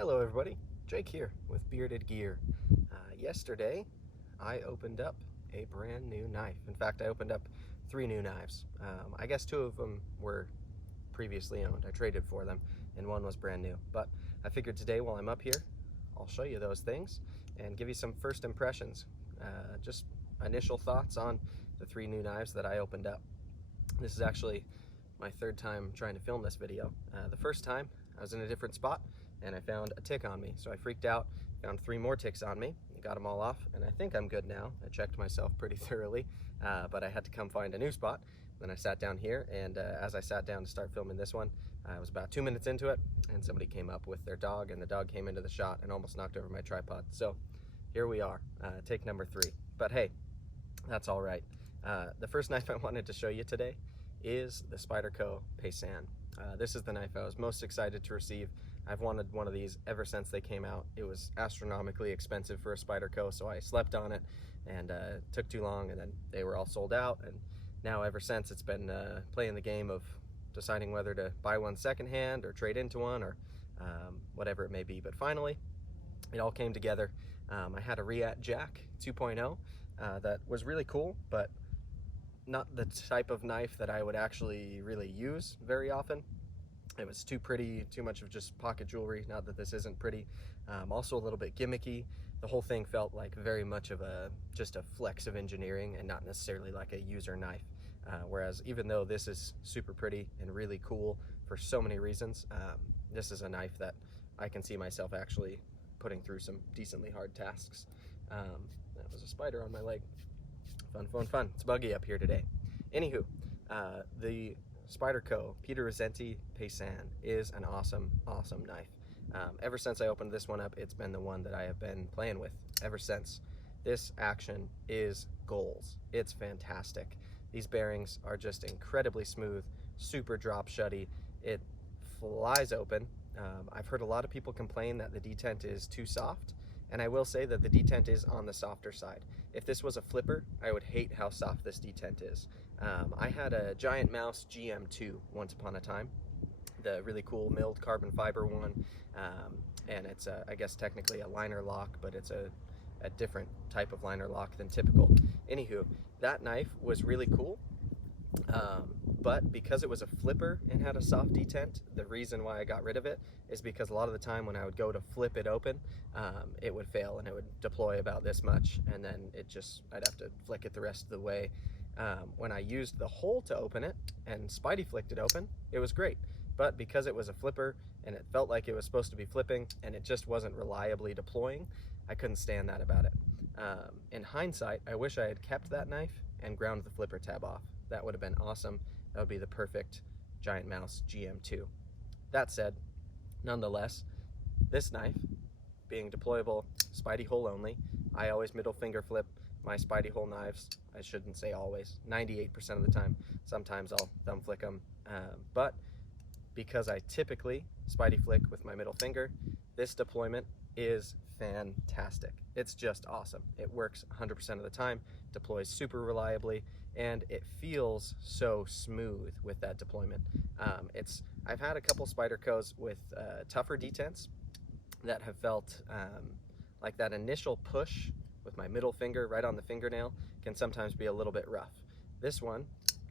Hello everybody, Jake here with Bearded Gear. Yesterday I opened up a brand new knife. In fact, I opened up 3 new knives. I guess 2 of them were previously owned. I traded for them and 1 was brand new. But I figured today while I'm up here, I'll show you those things and give you some first impressions. Just initial thoughts on the 3 new knives that I opened up. This is actually my 3rd time trying to film this video. The first time I was in a different spot and I found a tick on me. So I freaked out, found 3 more ticks on me, got them all off, and I think I'm good now. I checked myself pretty thoroughly, but I had to come find a new spot. Then I sat down here, and as I sat down to start filming this one, I was about 2 minutes into it, and somebody came up with their dog, and the dog came into the shot and almost knocked over my tripod. So here we are, take number 3. But hey, that's all right. The first knife I wanted to show you today is the Spyderco Paysan. This is the knife I was most excited to receive. I've wanted one of these ever since they came out. It was astronomically expensive for a Spyderco, so I slept on it, and took too long, and then they were all sold out. And now ever since, it's been playing the game of deciding whether to buy one secondhand or trade into one, or whatever it may be. But finally, it all came together. I had a Reat Jack 2.0 that was really cool, but not the type of knife that I would actually really use very often. It was too pretty, too much of just pocket jewelry. Not that this isn't pretty. Also a little bit gimmicky. The whole thing felt like very much of just a flex of engineering and not necessarily like a user knife. Whereas even though this is super pretty and really cool for so many reasons, this is a knife that I can see myself actually putting through some decently hard tasks. That was a spider on my leg. Fun, fun, fun. It's buggy up here today. Anywho, the Spyderco Peter Rassenti Paysan is an awesome, awesome knife. Ever since I opened this one up, it's been the one that I have been playing with ever since. This action is goals. It's fantastic. These bearings are just incredibly smooth, super drop shutty. It flies open. I've heard a lot of people complain that the detent is too soft, and I will say that the detent is on the softer side. If this was a flipper, I would hate how soft this detent is. I had a Giant Mouse GM2 once upon a time, the really cool milled carbon fiber one, and it's I guess technically a liner lock, but it's a different type of liner lock than typical. Anywho, that knife was really cool, but because it was a flipper and had a soft detent, the reason why I got rid of it is because a lot of the time when I would go to flip it open, it would fail and it would deploy about this much, and then I'd have to flick it the rest of the way. When I used the hole to open it and Spidey flicked it open, it was great. But because it was a flipper and it felt like it was supposed to be flipping and it just wasn't reliably deploying, I couldn't stand that about it. In hindsight, I wish I had kept that knife and ground the flipper tab off. That would have been awesome. That would be the perfect Giant Mouse GM2. That said, nonetheless, this knife, being deployable, Spidey hole only, I always middle finger flip my Spidey hole knives. I shouldn't say always, 98% of the time. Sometimes I'll thumb flick them, but because I typically Spidey flick with my middle finger, this deployment is fantastic. It's just awesome. It works 100% of the time, deploys super reliably, and it feels so smooth with that deployment. I've had a couple Spydercos with tougher detents that have felt like that initial push with my middle finger right on the fingernail can sometimes be a little bit rough. This one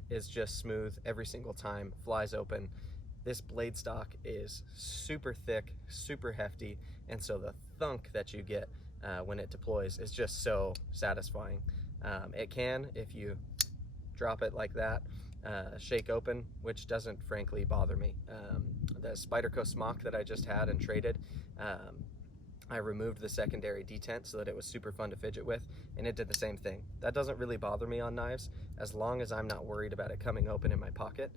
is just smooth every single time, flies open. This blade stock is super thick, super hefty, and so the thunk that you get when it deploys is just so satisfying. It can, if you drop it like that, shake open, which doesn't frankly bother me. The Spyderco smock that I just had and traded, I removed the secondary detent so that it was super fun to fidget with, and it did the same thing. That doesn't really bother me on knives as long as I'm not worried about it coming open in my pocket,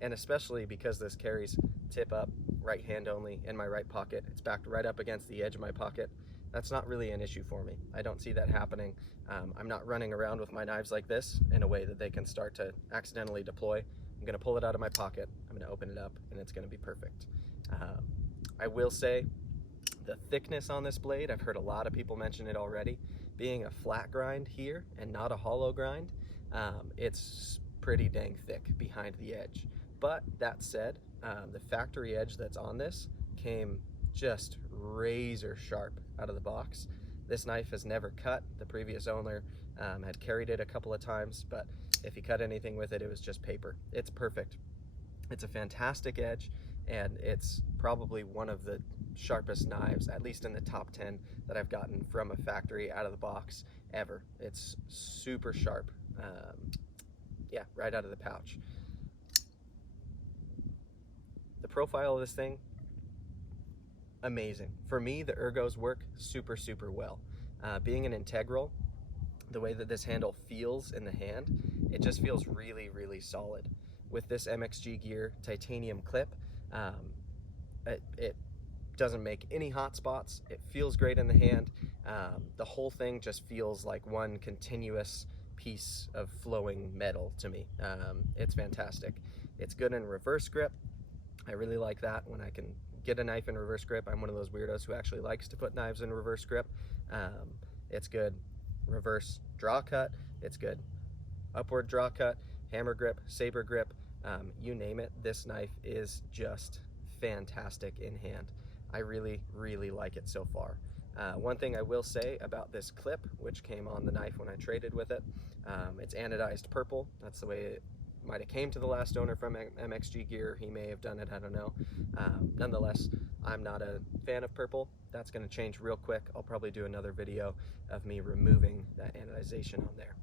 and especially because this carries tip up, right hand only, in my right pocket. It's backed right up against the edge of my pocket. That's not really an issue for me. I don't see that happening. I'm not running around with my knives like this in a way that they can start to accidentally deploy. I'm gonna pull it out of my pocket, I'm gonna open it up, and it's gonna be perfect. I will say, the thickness on this blade, I've heard a lot of people mention it already. Being a flat grind here and not a hollow grind, it's pretty dang thick behind the edge. But that said, the factory edge that's on this came just razor sharp out of the box. This knife has never cut. The previous owner had carried it a couple of times, but if he cut anything with it, it was just paper. It's perfect. It's a fantastic edge, and it's probably one of the sharpest knives, at least in the top 10 that I've gotten from a factory out of the box ever. It's super sharp. Yeah, right out of the pouch. The profile of this thing, amazing. For me, the ergos work super, super well. Being an integral, the way that this handle feels in the hand, it just feels really, really solid. With this MXG Gear titanium clip, it doesn't make any hot spots. It feels great in the hand. The whole thing just feels like one continuous piece of flowing metal to me. It's fantastic. It's good in reverse grip. I really like that when I can get a knife in reverse grip. I'm one of those weirdos who actually likes to put knives in reverse grip. It's good reverse draw cut. It's good upward draw cut, hammer grip, saber grip, you name it. This knife is just fantastic in hand. I really, really like it so far. One thing I will say about this clip, which came on the knife when I traded with it, it's anodized purple. That's the way it might have came to the last owner from MXG Gear. He may have done it, I don't know. Nonetheless, I'm not a fan of purple. That's going to change real quick. I'll probably do another video of me removing that anodization on there.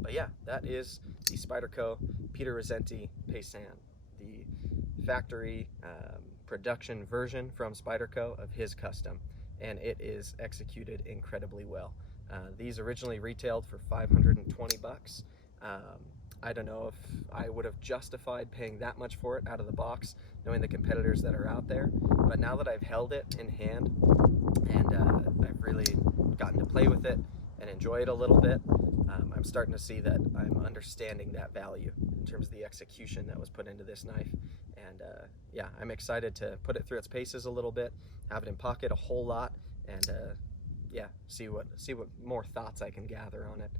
But yeah, that is the Spyderco Peter Rassenti Paysan, the factory production version from Spyderco of his custom, and it is executed incredibly well. These originally retailed for 520 bucks. I don't know if I would have justified paying that much for it out of the box, knowing the competitors that are out there, but now that I've held it in hand and I've really gotten to play with it and enjoy it a little bit, I'm starting to see that I'm understanding that value in terms of the execution that was put into this knife. And yeah, I'm excited to put it through its paces a little bit, have it in pocket a whole lot, and yeah, see what more thoughts I can gather on it.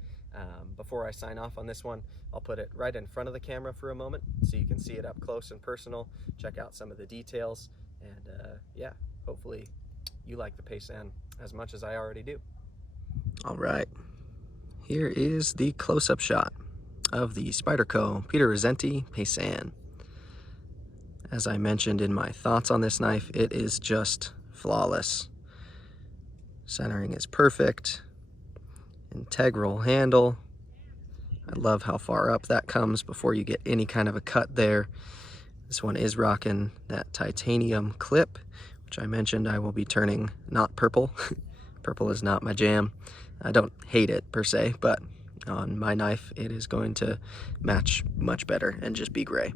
Before I sign off on this one, I'll put it right in front of the camera for a moment so you can see it up close and personal, check out some of the details, and yeah, hopefully you like the Paysan as much as I already do. All right, here is the close-up shot of the Spyderco Peter Rassenti Paysan. As I mentioned in my thoughts on this knife, it is just flawless. Centering is perfect. Integral handle. I love how far up that comes before you get any kind of a cut there. This one is rocking that titanium clip, which I mentioned I will be turning not purple. Purple is not my jam. I don't hate it per se, but on my knife it is going to match much better and just be gray.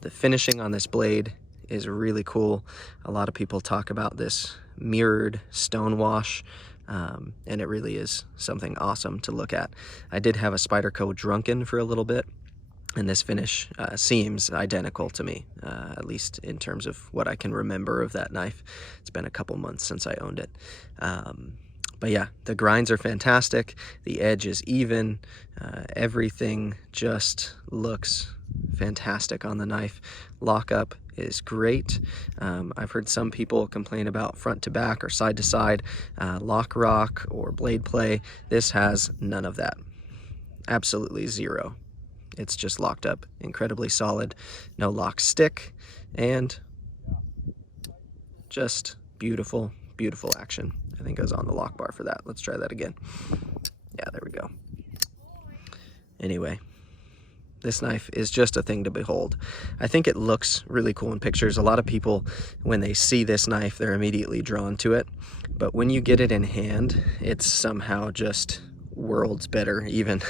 The finishing on this blade is really cool. A lot of people talk about this mirrored stone wash, and it really is something awesome to look at. I did have a Spyderco Drunken for a little bit, and this finish seems identical to me, at least in terms of what I can remember of that knife. It's been a couple months since I owned it. But yeah, the grinds are fantastic. The edge is even. Everything just looks fantastic on the knife. Lockup is great. I've heard some people complain about front to back or side to side, lock rock or blade play. This has none of that. Absolutely zero. It's just locked up incredibly solid. No lock stick, and just beautiful, beautiful action. I think I was on the lock bar for that. Let's try that again. Yeah, there we go. Anyway, this knife is just a thing to behold. I think it looks really cool in pictures. A lot of people, when they see this knife, they're immediately drawn to it. But when you get it in hand, it's somehow just worlds better even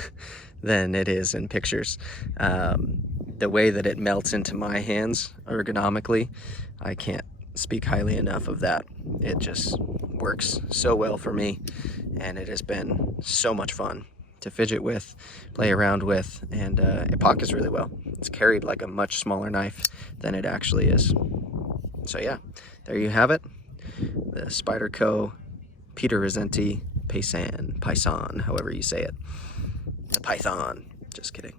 than it is in pictures. The way that it melts into my hands ergonomically, I can't speak highly enough of that. It just works so well for me, and it has been so much fun to fidget with, play around with, and it pockets really well. It's carried like a much smaller knife than it actually is. So yeah, there you have it. The Spyderco Peter Rassenti Paysan, however you say it. The Python, just kidding.